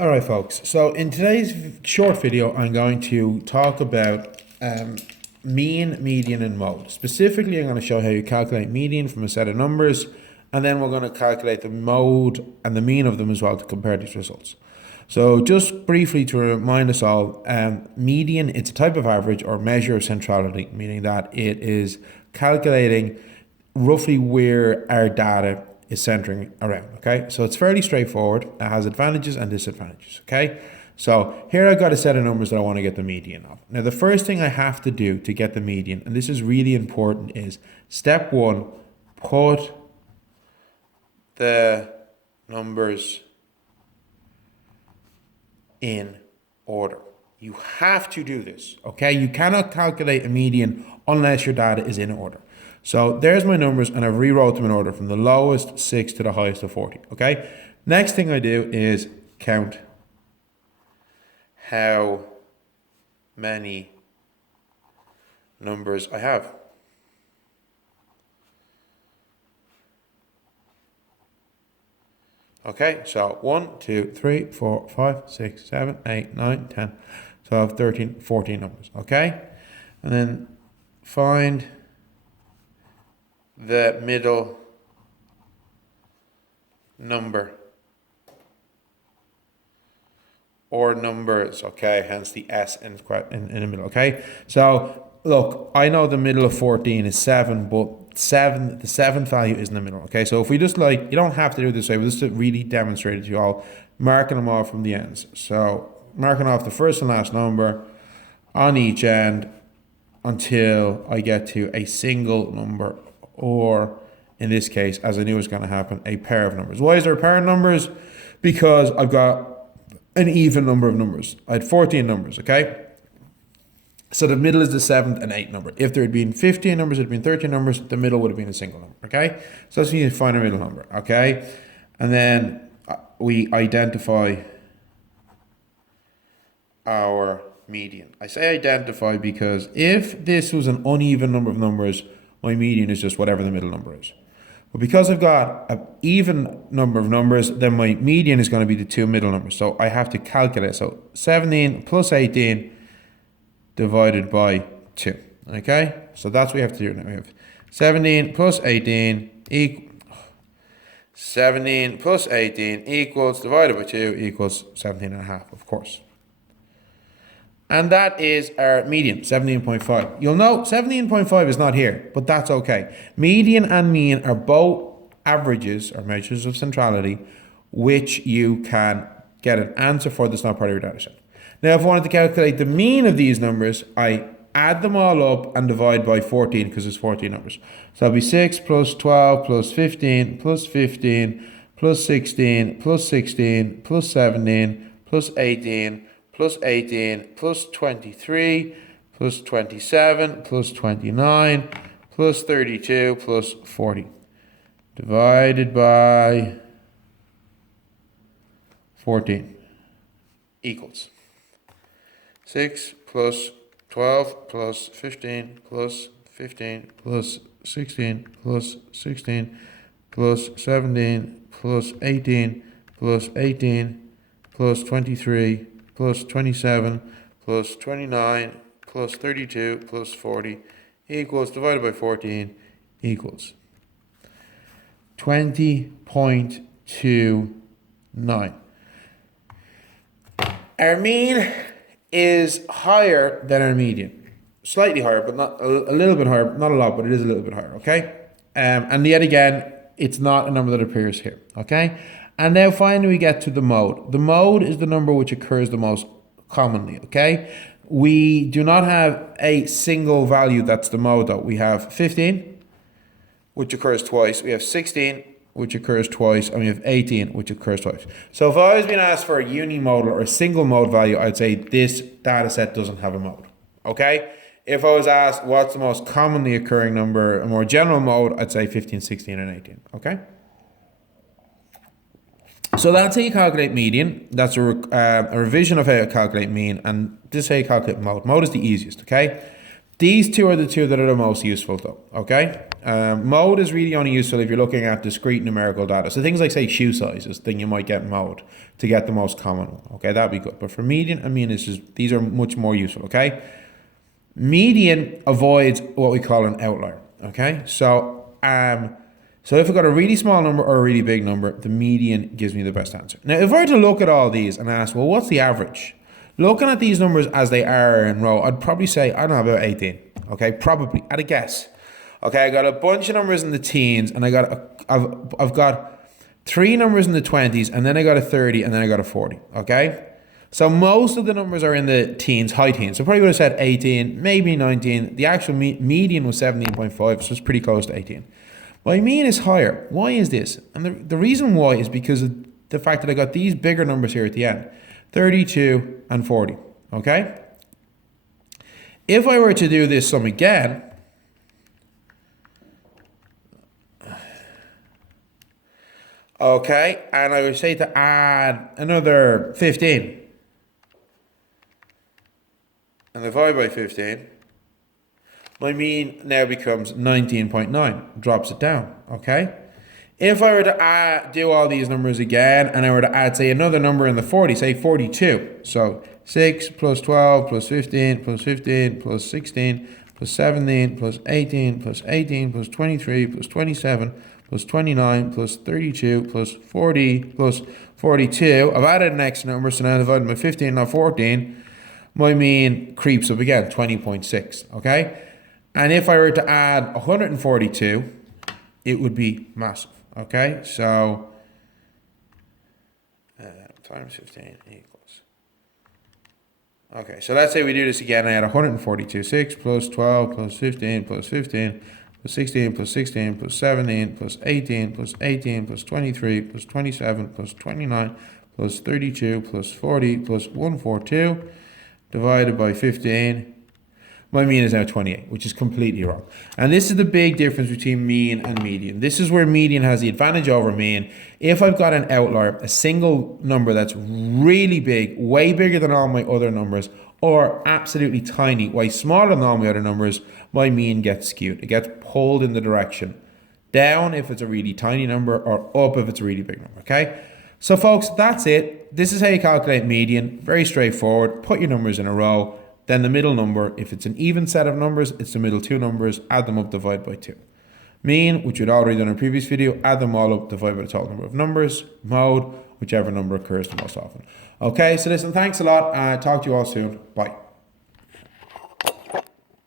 Alright folks, so in today's short video I'm going to talk about mean, median and mode. Specifically I'm going to show how you calculate median from a set of numbers, and then we're going to calculate the mode and the mean of them as well to compare these results. So just briefly to remind us all, median, it's a type of average or measure of centrality, meaning that it is calculating roughly where our data is centering around, okay? So it's fairly straightforward. It has advantages and disadvantages, okay? So here I've got a set of numbers that I want to get the median of. Now the first thing I have to do to get the median, and this is really important, is step one, put the numbers in order. You have to do this, okay? You cannot calculate a median unless your data is in order. So there's my numbers, and I've rewrote them in order from the lowest 6 to the highest of 40, okay? Next thing I do is count how many numbers I have. Okay, so 1, 2, 3, 4, 5, 6, 7, 8, 9, 10, 12, 13, 14 numbers, okay? And then find the middle number or numbers, okay, hence the S in the middle, okay? So look, I know the middle of 14 is 7, but the seventh value is in the middle, okay? So if we just you don't have to do it this way, but just to really demonstrate it to you all, marking them off from the ends. So marking off the first and last number on each end until I get to a single number, or in this case, as I knew was going to happen, a pair of numbers. Why is there a pair of numbers? Because I've got an even number of numbers. I had 14 numbers, okay? So the middle is the 7th and 8th number. If there had been 15 numbers, it had been 13 numbers, the middle would have been a single number, okay? So that's when you find a middle number, okay? And then we identify our median. I say identify because if this was an uneven number of numbers, my median is just whatever the middle number is. But because I've got an even number of numbers, then my median is going to be the two middle numbers. So I have to calculate. So 17 plus 18 divided by 2. Okay? So that's what we have to do now. We have 17 plus 18 equals divided by 2 equals 17 and a half, of course. And that is our median, 17.5. You'll note 17.5 is not here, but that's okay. Median and mean are both averages or measures of centrality, which you can get an answer for that's not part of your data set. Now, if I wanted to calculate the mean of these numbers, I add them all up and divide by 14 because it's 14 numbers. So it'll be 6 plus 12 plus 15 plus 15 plus 16 plus 16 plus 17 plus 18 plus 18, plus 23, plus 27, plus 29, plus 32, plus 40. Divided by 14 equals 6 plus 12 plus 15 plus 15 plus 16 plus 16 plus 17 plus 18 plus 18 plus 23 plus 27, plus 29, plus 32, plus 40, equals, divided by 14, equals 20.29. Our mean is higher than our median. Slightly higher, but not a little bit higher, not a lot, but it is a little bit higher, okay? And yet again, it's not a number that appears here, okay? And now finally we get to the mode. The mode is the number which occurs the most commonly, okay? We do not have a single value that's the mode though. We have 15, which occurs twice. We have 16, which occurs twice. And we have 18, which occurs twice. So if I was being asked for a unimodal or a single mode value, I'd say this data set doesn't have a mode, okay? If I was asked what's the most commonly occurring number, a more general mode, I'd say 15, 16, and 18, okay? So that's how you calculate median. That's a revision of how you calculate mean, and this is how you calculate mode. Mode is the easiest, okay? These two are the two that are the most useful though, okay? Mode is really only useful if you're looking at discrete numerical data. So things like, say, shoe sizes, then you might get mode to get the most common one, okay? That'd be good. But for median and mean, these are much more useful, okay? Median avoids what we call an outlier, okay? So if I've got a really small number or a really big number, the median gives me the best answer. Now, if I were to look at all these and ask, well, what's the average? Looking at these numbers as they are in row, I'd probably say, I don't know, about 18, okay? Probably, at a guess. Okay, I got a bunch of numbers in the teens, and I've got 3 numbers in the 20s, and then I got a 30, and then I got a 40, okay? So most of the numbers are in the teens, high teens. So probably would have said 18, maybe 19. The actual median was 17.5, so it's pretty close to 18. My mean is higher. Why is this? And the reason why is because of the fact that I got these bigger numbers here at the end, 32 and 40, okay? If I were to do this sum again, okay, and I would say to add another 15 and divide by 15, my mean now becomes 19.9, drops it down, okay? If I were to do all these numbers again, and I were to add, say, another number in the 40, say 42, so 6 plus 12 plus 15 plus 15 plus 16 plus 17 plus 18 plus 18 plus 23 plus 27 plus 29 plus 32 plus 40 plus 42. I've added an extra number, so now I've divided by 15, not 14. My mean creeps up again, 20.6, okay? And if I were to add 142, it would be massive, okay? So, times 15 equals. Okay, so let's say we do this again. I add 142, 6 plus 12 plus 15 plus 15 plus 16 plus 16 plus 17 plus 18 plus 18 plus 23 plus 27 plus 29 plus 32 plus 40 plus 142 divided by 15. My mean is now 28, which is completely wrong. And this is the big difference between mean and median. This is where median has the advantage over mean. If I've got an outlier, a single number that's really big, way bigger than all my other numbers, or absolutely tiny, way smaller than all my other numbers, my mean gets skewed. It gets pulled in the direction down if it's a really tiny number, or up if it's a really big number, okay? So folks, that's it. This is how you calculate median. Very straightforward. Put your numbers in a row. Then the middle number, if it's an even set of numbers, it's the middle 2 numbers, add them up, divide by 2. Mean, which we'd already done in a previous video, add them all up, divide by the total number of numbers. Mode, whichever number occurs the most often. Okay, so listen, thanks a lot. Talk to you all soon. Bye.